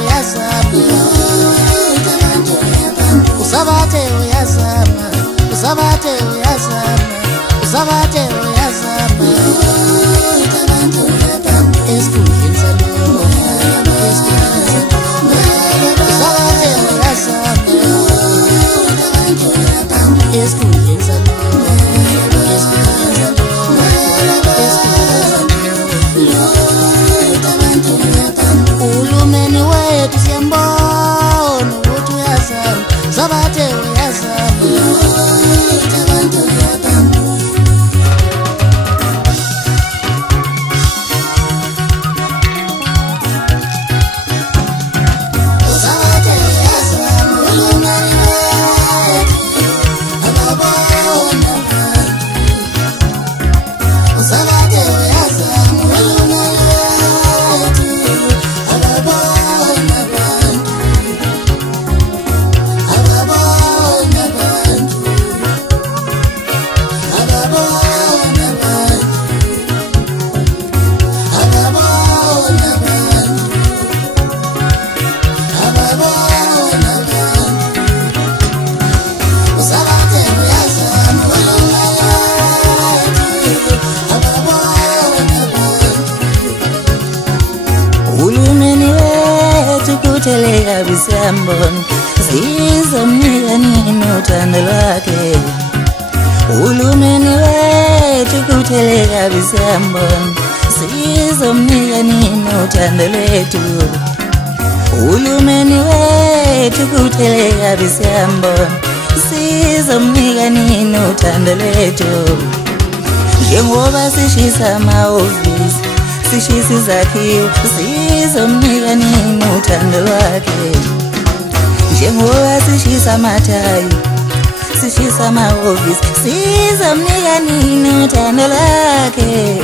uyazama Usabathe uyazama Usabathe uyazama Usabathe uyazama Esikhundleni salona Esikhundleni salona Usabathe uyazama Esikhundleni salona Ulumeni wethu siyambona ukuthi uyazama Usabathe uyazama Ulumeni wethu kuthelela bisambona Sizomnika nini uthando lwakhe Ulumeni wethu kuthelela bisambona Sizomnika nini uthando lwethu Ulumeni wethu kuthelela bisambona Sizomnika nini uthando lwethu Njengoba sishisa amahhovisi Sishisa izakhiwo Sizomnika nini uthando lwakhe Njengoba sishisa amathayi Sishisa amahhovisi Sizomnika nini uthando lwakhe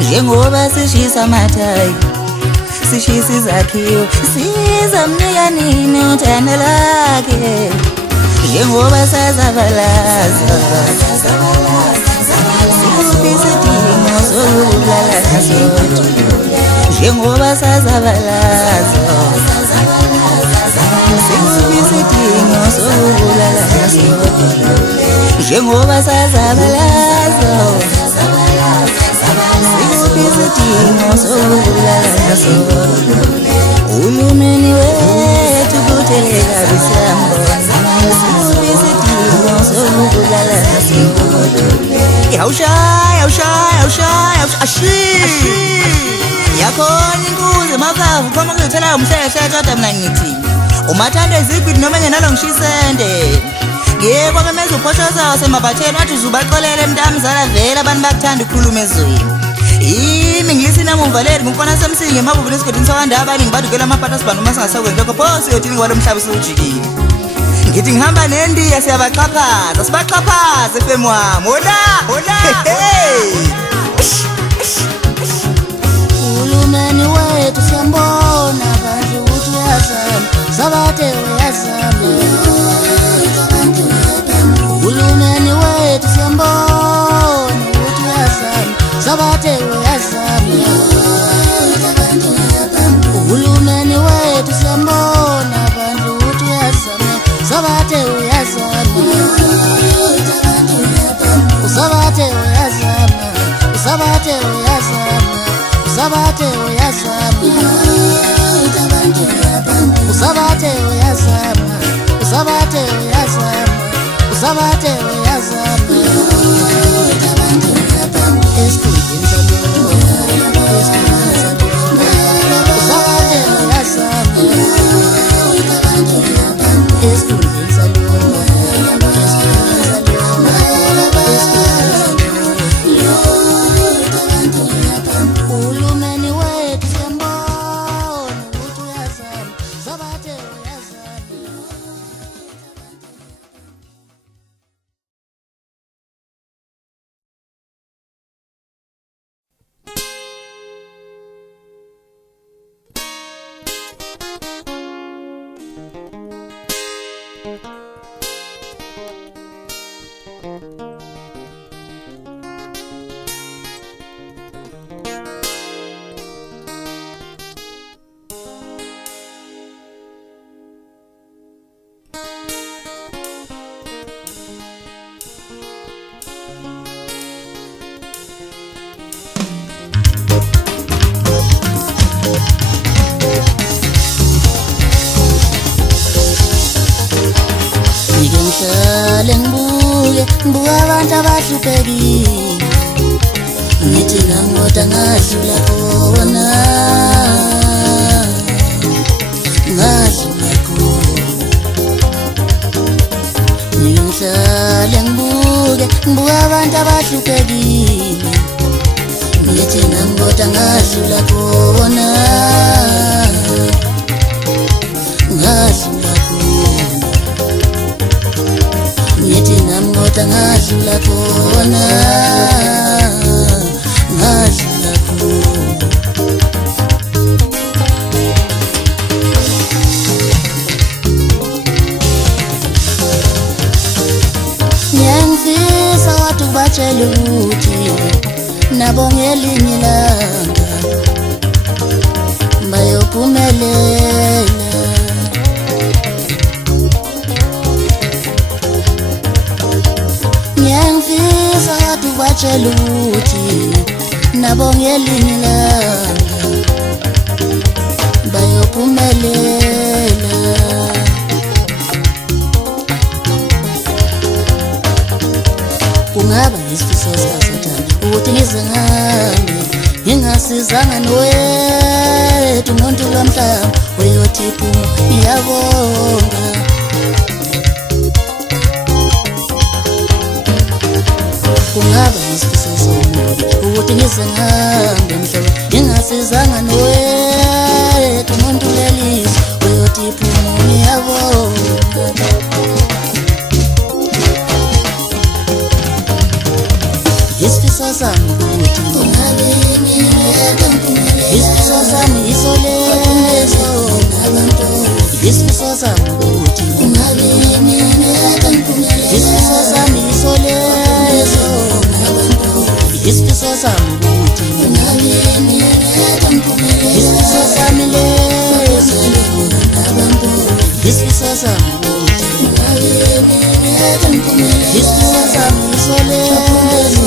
Njengoba sishisa amathayi Sishisa izakhiwo Sizomnika nini uthando lwakhe Njengoba sazabalaza Isidingo sokulala nasodwa Njengoba sazabalaza Isidingo sokulala nasodwa Njengoba sazabalaza Isidingo sokulala nasodwa Ulumeni wethu kuthelela bisambona Isidingo sokulala nasodwa Yawushaya ashi Yakhona inkuze makavu khoma kuzothela umsheshe kodwa mina ngithi umathanda izigwidi noma ngenalo ngishisende Yebo memeza uphoshoza wasemabatheni wathi uzubaxolele mntamzala vele abantu bakuthanda ukukhuluma ezweni Imi ngilisi namuva leli ngumfana semsingi emabubini esigodini sawandaba abani ngibadukela amapata sibani uma singasakwenza lokho phosi yothini kwalo mhlaba usujikile Ngithi ngihamba neNdiya siyabaxhaphaza sibaxhaphaze FM wami hola Ulumeni wethu siyambona kahle ukuthi uyazama Usabathe uyazama Ulumeni wethu siyambona ukuthi uyazama Usabathe uyazama Ulumeni wethu siyambona abantu ukuthi uyazama Usabathe uyazama Usabathe uyazama Usabathe uyazama Usabathe uyazama Usabathe uyazama Usabathe buke mbuka abantu abahluphekile ngithi ngamota ngadlula khona ngadlula khona ngihlale ngibuke mbuka abantu abahluphekile ngithi ngamota ngadlula khona ngadlula khona ngithi ngamota ngadlula khona ngadlula khona ngiyangifisa wathi ubatshela ukuthi nabo ngelinye ilanga bayophumelela ngiyangifisa wathi ubatshela ukuthi nabo ngelinye ilanga bayophumelela kungaba isifiso sikaSathane ukuthi ngize ngihambe ngingasizanga nowethu umuntu lomhlaba uyothi phuma ngiyabonga kungaba isifiso somuntu ukuthi ngize ngihambe mhlaba ngingasizanga nowethu umuntu lelizwe uyothi phuma ngiyabonga isifiso sami ukuthi isifiso sami isolezo isifiso sami ukuthi isifiso sami isolezo isifiso sami ukuthi isifiso sami lezo isifiso sami ukuthi isifiso sami isolezo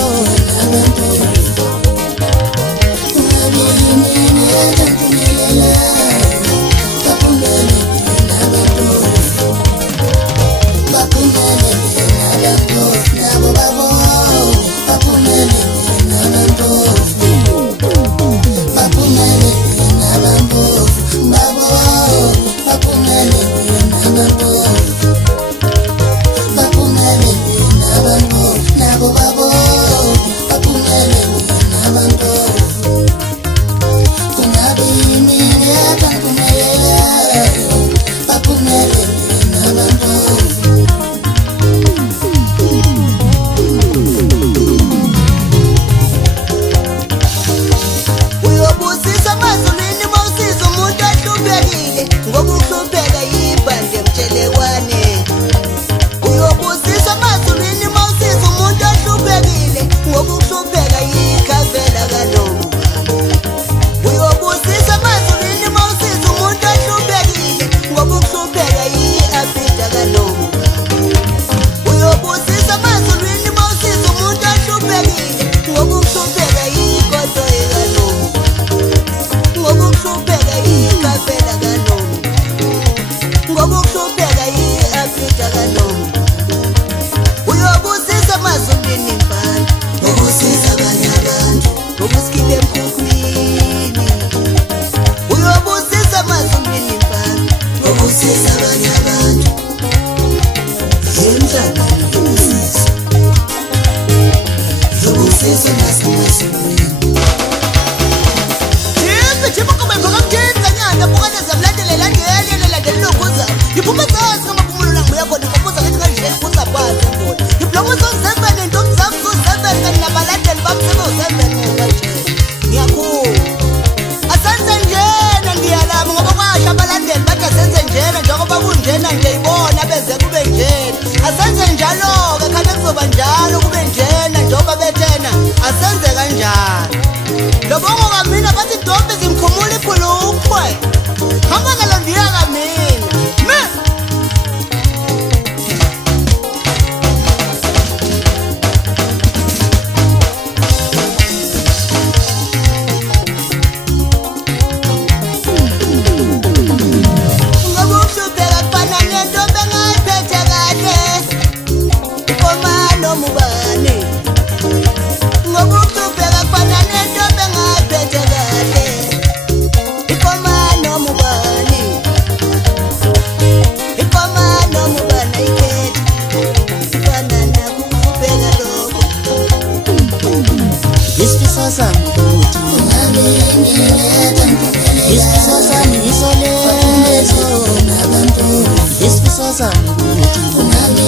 isifiso sami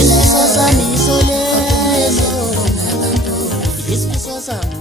isifiso sami isolezo isifiso sami